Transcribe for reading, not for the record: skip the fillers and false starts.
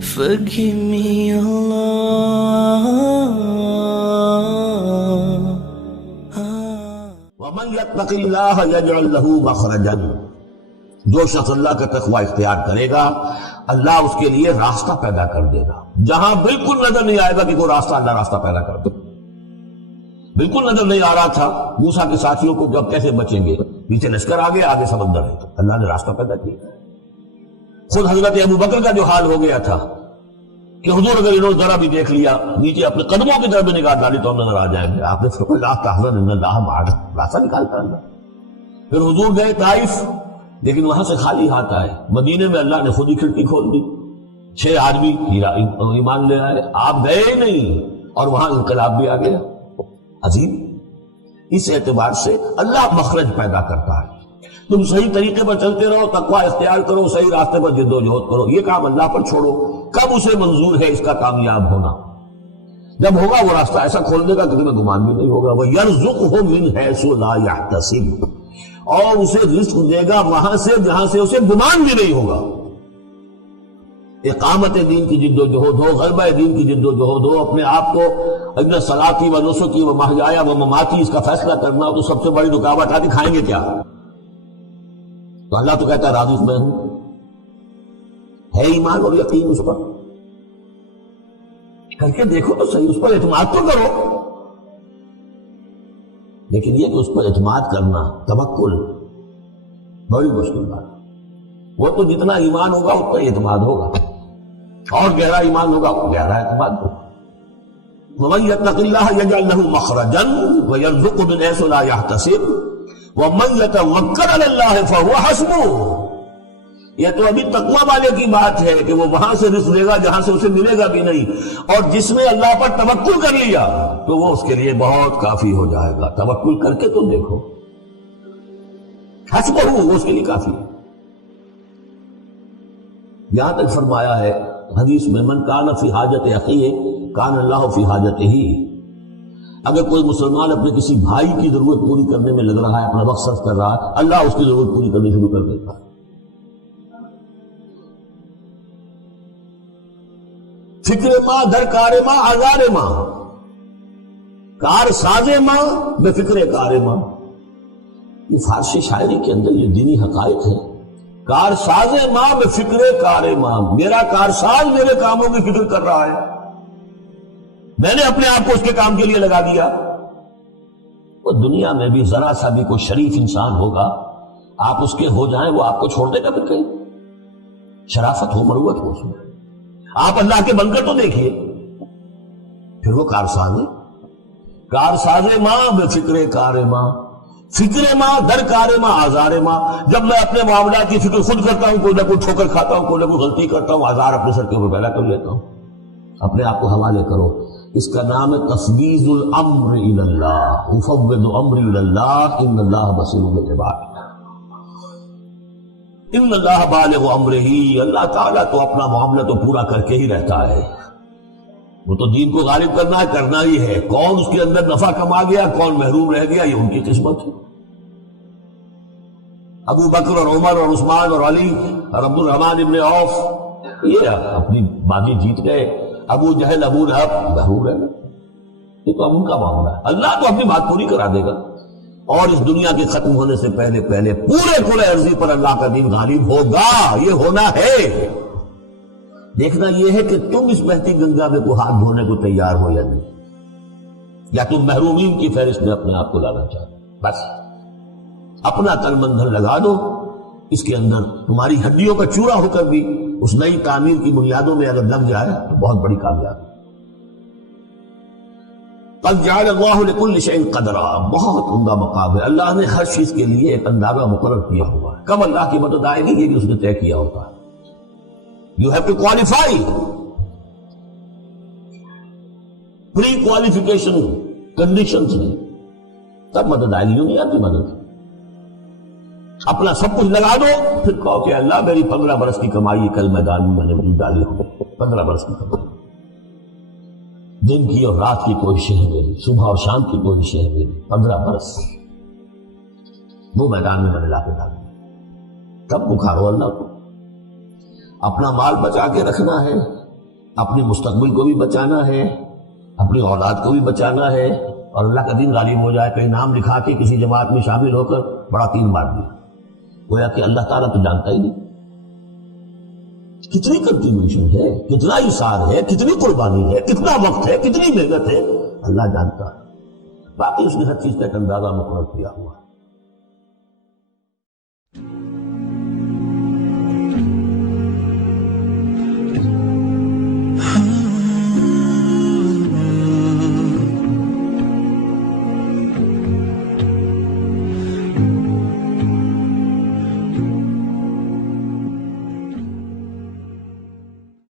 Forgive me, Allah. وَمَنْ يَتَّقِ اللَّهَ يَجْعَلْ لَهُ مَخْرَجًا، جو شخص اللہ کا تقوی اختیار کرے گا اللہ اس کے لیے راستہ پیدا کر دے گا، جہاں بالکل نظر نہیں آئے گا کہ کوئی راستہ، اللہ راستہ پیدا کر دے۔ بالکل نظر نہیں آ رہا تھا موسیٰ کے ساتھیوں کو جب کیسے بچیں گے، پیچھے لشکر آگے آگے سمندر ہے، اللہ نے راستہ پیدا کیا۔ خود حضرت ابوبکر کا جو حال ہو گیا تھا کہ حضور اگر انہوں نے ذرا بھی دیکھ لیا نیچے اپنے قدموں کی طرف بھی نگاہ ڈالی تو ہم نظر آ جائیں گے، آپ نے فرمایا لا تحزن ان اللہ معنا، راستہ نکالتا اللہ۔ پھر حضور گئے طائف، لیکن وہاں سے خالی ہاتھ آئے، مدینے میں اللہ نے خود ہی کھڑکی کھول دی، 6 آدمی ایمان لے آئے، آپ گئے ہی نہیں اور وہاں انقلاب بھی آ گیا۔ عظیم، اس اعتبار سے اللہ مخرج پیدا کرتا ہے۔ تم صحیح طریقے پر چلتے رہو، تقوی اختیار کرو، صحیح راستے پر جد و جہد کرو، یہ کام اللہ پر چھوڑو، کب اسے منظور ہے اس کا کامیاب ہونا، جب ہوگا وہ راستہ ایسا کھول دے گا کہ تمہیں گمان بھی نہیں ہوگا۔ وَيَرْزُقْهُ مِنْ حَيْثُ لَا يَحْتَسِبُ، اور اسے رزق دے گا وہاں سے جہاں سے اسے گمان بھی نہیں ہوگا۔ اقامت دین کی جد و جہد ہو، غلبہ دین کی جد و جہد ہو، اپنے آپ کو ان صلاتی و نسکی و محیایا و مماتی اس کا فیصلہ کرنا ہو، تو سب سے بڑی رکاوٹ آتی کھائیں گے کیا؟ تو اللہ تو کہتا ہے راضی میں ہوں، ہے ایمان اور یقین اس پر، کر کے دیکھو تو صحیح، اس پر اعتماد تو کرو۔ لیکن یہ کہ اس پر اعتماد کرنا، توکل، بڑی مشکل بات۔ وہ تو جتنا ایمان ہوگا اتنا اعتماد ہوگا، اور گہرا ایمان ہوگا گہرا اعتماد ہوگا۔ وَمَن يَتَّقِ اللَّهَ يَجْعَلْ لَهُ مَخْرَجًا وَيَرْزُقْهُ مِنْ حَيْثُ لَا يَحْتَسِبُ وَمَن يَتَوَكَّلْ عَلَى اللَّه فَهُوَ حَسْبُهُ۔ یہ تو ابھی تقوی والے کی بات ہے کہ وہ وہاں سے رزق دے گا جہاں سے اسے ملے گا بھی نہیں، اور جس نے اللہ پر توکل کر لیا تو وہ اس کے لیے بہت کافی ہو جائے گا۔ توکل کر کے تو دیکھو، حسبہ وہ اس کے لیے کافی ہے۔ یہاں تک فرمایا ہے حدیث میں من کان فی حاجت اخیہ کان اللہ فی حاجتہ، اگر کوئی مسلمان اپنے کسی بھائی کی ضرورت پوری کرنے میں لگ رہا ہے، اپنا وقت صرف کر رہا ہے، اللہ اس کی ضرورت پوری کرنی شروع کر دیتا ہے۔ فکر ماں در کار ماں آزار ماں، کار ساز ماں بے فکر کار ماں، یہ فارسی شاعری کے اندر یہ دینی حقائق ہے۔ کار ساز ماں بے فکر کار ماں، میرا کارساز میرے کاموں کی فکر کر رہا ہے، میں نے اپنے آپ کو اس کے کام کے لیے لگا دیا۔ وہ دنیا میں بھی ذرا سا بھی کوئی شریف انسان ہوگا، آپ اس کے ہو جائیں وہ آپ کو چھوڑ دے گا پھر کہیں؟ شرافت ہو، مروت ہو اس میں، آپ اللہ کے بن کر تو دیکھیے، پھر وہ کارساز ہے۔ کارساز ماں بے فکر کار ماں، فکر ماں در کار ماں آزار ماں، جب میں اپنے معاملات کی فکر خود کرتا ہوں، کوئی نہ کوئی ٹھوکر کھاتا ہوں، کوئی نہ کوئی غلطی کرتا ہوں، آزار اپنے سر کے اوپر پیدا کر لیتا ہوں۔ اپنے آپ کو حوالے کرو، اس کا نام ہے تفویض الامر الی اللہ، افوض امری الی اللہ ان اللہ بصیر بالعباد۔ ان اللہ بالغ امرہ، اللہ تعالیٰ تو اپنا معاملہ تو پورا کر کے ہی رہتا ہے، وہ تو دین کو غالب کرنا ہی ہے، کون اس کے اندر نفع کما گیا کون محروم رہ گیا یہ ان کی قسمت ہے۔ ابو بکر اور عمر اور عثمان اور علی اور عبد الرحمن ابن عوف یہ اپنی بازی جیت گئے، ابو جہل ابو لہب محروم رہ گئے، یہ تو اب ان کا معاملہ ہے، اللہ تو اپنی بات پوری کرا دے گا، اور اس دنیا کے ختم ہونے سے پہلے پورے کل عرضی پر اللہ کا دین غالب ہوگا، یہ ہونا ہے۔ دیکھنا یہ ہے کہ تم اس بہتی گنگا میں کو ہاتھ دھونے کو تیار ہو یا نہیں، یا تم محرومین کی فہرست میں اپنے آپ کو لانا چاہتے، بس اپنا تن من دھن لگا دو اس کے اندر، تمہاری ہڈیوں کا چورا ہو کر بھی اس نئی تعمیر کی بنیادوں میں اگر لگ جائے تو بہت بڑی کامیابی۔ قد جعل اللہ لکل شیء قدرا، بہت عمدہ مقام ہے، اللہ نے ہر چیز کے لیے ایک اندازہ مقرر کیا ہوا ہے، کب اللہ کی مدد آئے گی یہ بھی اس نے طے کیا ہوتا ہے۔ You have to qualify، pre qualification conditions ہیں، تب مدد آئے گی، یوں نہیں آتی مدد۔ اپنا سب کچھ لگا دو پھر کہو کہ اللہ میری 15 برس کی کمائی کل میدان میں نے ڈالی ہو، 15 برس کی کمائی، دن کی اور رات کی کوششیں ہیں میری، صبح اور شام کی کوششیں ہیں میری، 15 برس وہ میدان میں نے لا کے ڈال دیا۔ تب پکارو اللہ کو، اپنا مال بچا کے رکھنا ہے، اپنے مستقبل کو بھی بچانا ہے، اپنی اولاد کو بھی بچانا ہے، اور اللہ کا دین غالب ہو جائے، کہیں نام لکھا کے کسی جماعت میں شامل ہو کر بڑا تین مار دیا، گویا کہ اللہ تعالیٰ تو جانتا ہی نہیں۔ کتنی کنٹریبیوشن ہے، کتنا اثار ہے، کتنی قربانی ہے، کتنا وقت ہے، کتنی محنت ہے، اللہ جانتا ہے۔ باقی اس نے ہر چیز کا ایک اندازہ مقرر کیا ہوا ہے۔